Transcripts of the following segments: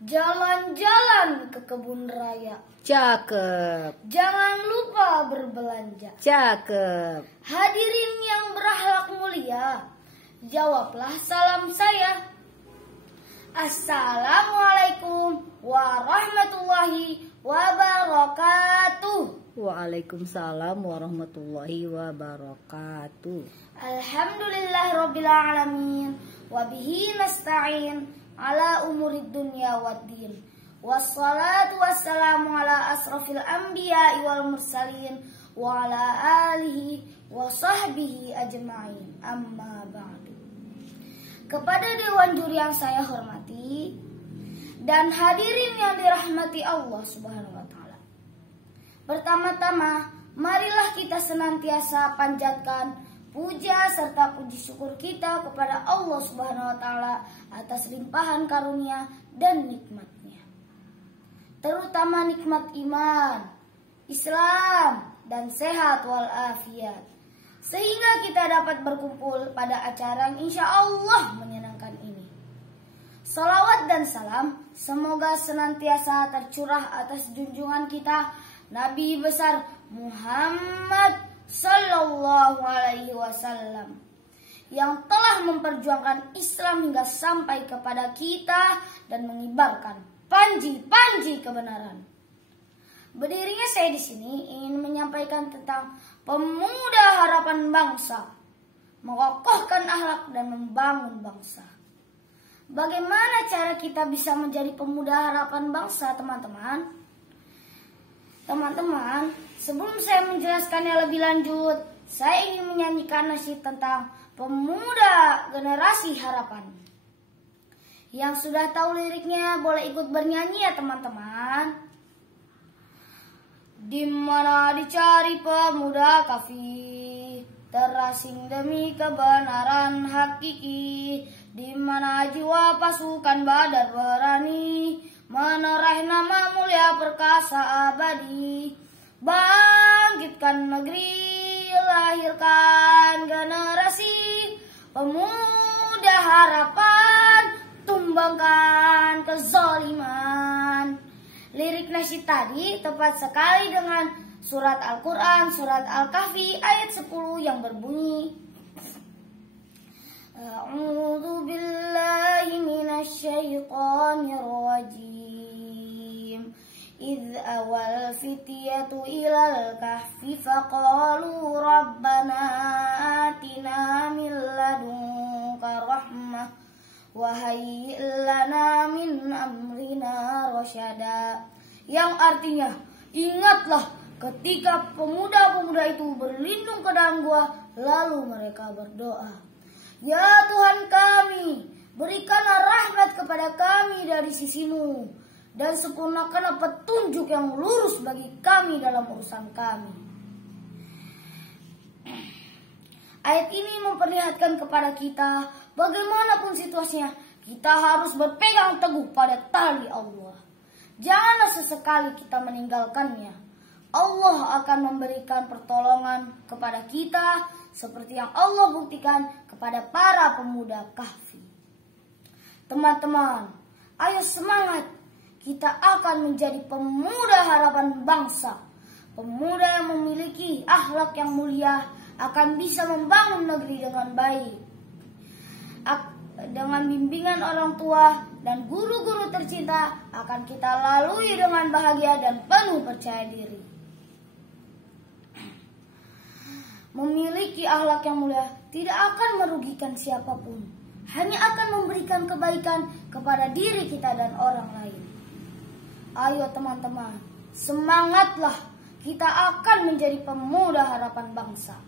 Jalan-jalan ke kebun raya. Cakep. Jangan lupa berbelanja. Cakep. Hadirin yang berakhlak mulia, jawablah salam saya. Assalamualaikum warahmatullahi wabarakatuh. Waalaikumsalam warahmatullahi wabarakatuh. Alhamdulillahirabbil alamin wa bihi nasta'in ala umurid dunya waddin. Wassalatu wassalamu ala asrafil anbiya'i wal mursalin wa ala alihi wa sahbihi ajma'in. Amma ba'du. Kepada dewan juri yang saya hormati dan hadirin yang dirahmati Allah Subhanahu wa taala. Pertama-tama, marilah kita senantiasa panjatkan puja serta puji syukur kita kepada Allah Subhanahu wa taala atas limpahan karunia dan nikmatnya. Terutama nikmat iman, Islam, dan sehat walafiat. Sehingga kita dapat berkumpul pada acara yang insya Allah menyenangkan ini. Salawat dan salam semoga senantiasa tercurah atas junjungan kita Nabi besar Muhammad Sallallahu Alaihi Wasallam yang telah memperjuangkan Islam hingga sampai kepada kita dan mengibarkan panji-panji kebenaran. Berdirinya saya di sini ingin menyampaikan tentang pemuda harapan bangsa, mengokohkan akhlak dan membangun bangsa. Bagaimana cara kita bisa menjadi pemuda harapan bangsa, teman-teman? Teman-teman, sebelum saya menjelaskannya lebih lanjut, saya ingin menyanyikan nasyid tentang pemuda generasi harapan. Yang sudah tahu liriknya boleh ikut bernyanyi ya teman-teman. Di mana dicari pemuda kafi, terasing demi kebenaran hakiki. Di mana jiwa pasukan Badar berani, menoreh nama mulia perkasa abadi. Bangkitkan negeri, lahirkan generasi pemuda harapan, tumbangkan kezaliman. Lirik nasyid tadi tepat sekali dengan surat Al-Quran, surat Al-Kahfi ayat 10 yang berbunyi, A'udzu billahi minasyaitonir rajim. Idz awal fityatu ilal kahfi faqalu rabbana atina min ladunka rahmah wa hayyi' lana min amrina rasyada. Yang artinya, ingatlah ketika pemuda-pemuda itu berlindung ke dalam gua, lalu mereka berdoa, ya Tuhan kami, berikanlah rahmat kepada kami dari sisimu, dan sempurnakanlah petunjuk yang lurus bagi kami dalam urusan kami. Ayat ini memperlihatkan kepada kita, bagaimanapun situasinya, kita harus berpegang teguh pada tali Allah. Janganlah sesekali kita meninggalkannya. Allah akan memberikan pertolongan kepada kita, seperti yang Allah buktikan kepada para pemuda Kahfi. Teman-teman, ayo semangat. Kita akan menjadi pemuda harapan bangsa. Pemuda yang memiliki akhlak yang mulia akan bisa membangun negeri dengan baik. Dengan bimbingan orang tua dan guru-guru tercinta akan kita lalui dengan bahagia dan penuh percaya diri. Memiliki akhlak yang mulia tidak akan merugikan siapapun, hanya akan memberikan kebaikan kepada diri kita dan orang lain. Ayo teman-teman, semangatlah, kita akan menjadi pemuda harapan bangsa.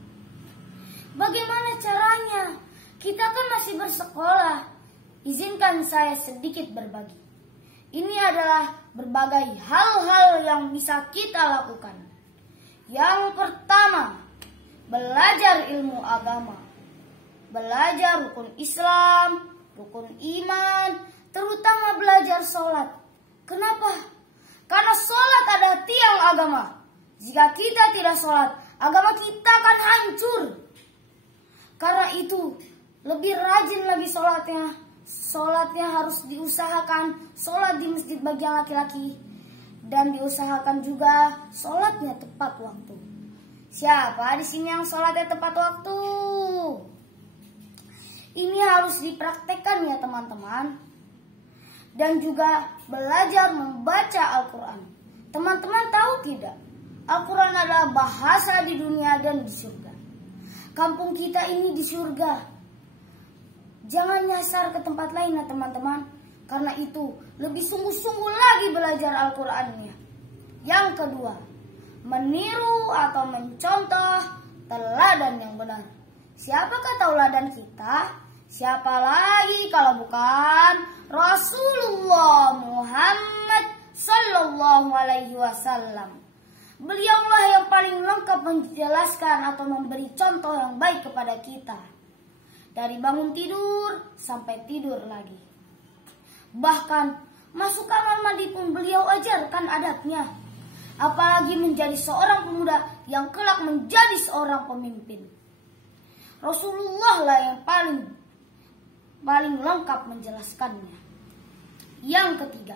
Bagaimana caranya? Kita kan masih bersekolah. Izinkan saya sedikit berbagi. Ini adalah berbagai hal-hal yang bisa kita lakukan. Yang pertama, belajar ilmu agama. Belajar rukun Islam, rukun iman, terutama belajar sholat. Kenapa? Karena sholat adalah tiang agama. Jika kita tidak sholat, agama kita akan hancur. Karena itu, lebih rajin lagi sholatnya, sholatnya harus diusahakan sholat di masjid bagi yang laki-laki, dan diusahakan juga sholatnya tepat waktu. Siapa di sini yang sholatnya tepat waktu? Ini harus dipraktekkan ya teman-teman. Dan juga belajar membaca Al-Quran. Teman-teman tahu tidak? Al-Quran adalah bahasa di dunia dan di surga. Kampung kita ini di surga. Jangan nyasar ke tempat lain ya teman-teman. Karena itu lebih sungguh-sungguh lagi belajar Al-Qurannya. Yang kedua, meniru atau mencontoh teladan yang benar. Siapakah tauladan kita? Siapa lagi kalau bukan Rasulullah Muhammad Sallallahu Alaihi Wasallam. Beliaulah yang paling lengkap menjelaskan atau memberi contoh yang baik kepada kita. Dari bangun tidur sampai tidur lagi. Bahkan masuk kamar mandi pun beliau ajarkan adabnya. Apalagi menjadi seorang pemuda yang kelak menjadi seorang pemimpin. Rasulullah lah yang paling lengkap menjelaskannya. Yang ketiga,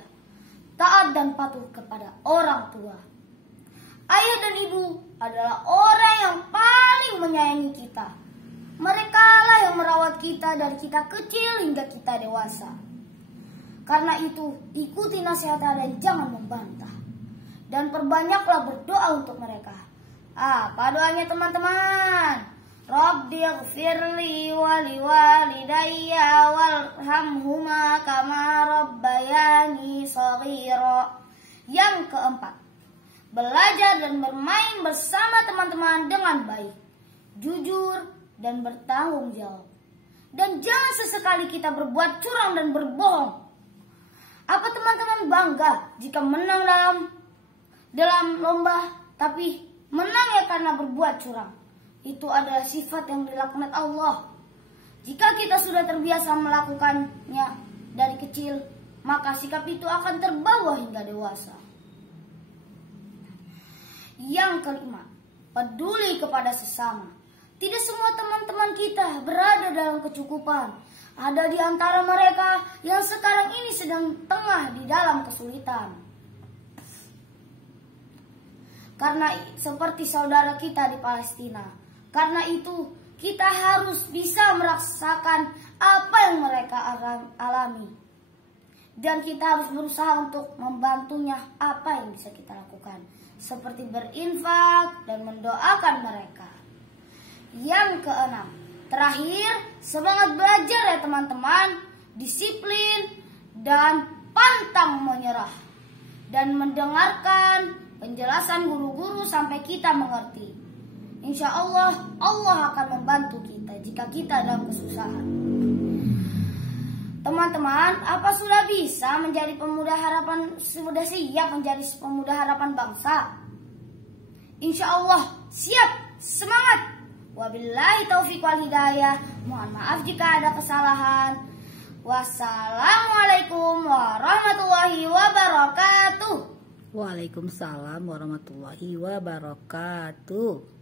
taat dan patuh kepada orang tua. Ayah dan ibu adalah orang yang paling menyayangi kita. Mereka lah yang merawat kita dari kita kecil hingga kita dewasa. Karena itu, ikuti nasihat dan jangan membantah. Dan perbanyaklah berdoa untuk mereka. Apa doanya teman-teman? Rabbighfirli waliwalidayya warhamhuma kama rabbayani shaghira. Yang keempat, belajar dan bermain bersama teman-teman dengan baik, jujur dan bertanggung jawab. Dan jangan sesekali kita berbuat curang dan berbohong. Apa teman-teman bangga jika menang dalam lomba tapi menang ya karena berbuat curang? Itu adalah sifat yang dilaknat Allah. Jika kita sudah terbiasa melakukannya dari kecil, maka sikap itu akan terbawa hingga dewasa. Yang kelima, peduli kepada sesama. Tidak semua teman-teman kita berada dalam kecukupan. Ada di antara mereka yang sekarang ini sedang tengah di dalam kesulitan. Karena seperti saudara kita di Palestina. Karena itu kita harus bisa merasakan apa yang mereka alami. Dan kita harus berusaha untuk membantunya apa yang bisa kita lakukan. Seperti berinfak dan mendoakan mereka. Yang keenam, terakhir, semangat belajar ya teman-teman. Disiplin dan pantang menyerah. Dan mendengarkan penjelasan guru-guru sampai kita mengerti. Insya Allah, Allah akan membantu kita jika kita dalam kesusahan. Teman-teman, apa sudah bisa menjadi pemuda harapan, sudah siap menjadi pemuda harapan bangsa? Insya Allah, siap, semangat. Wabillahi taufiq wal hidayah. Mohon maaf jika ada kesalahan. Wassalamualaikum warahmatullahi wabarakatuh. Waalaikumsalam warahmatullahi wabarakatuh.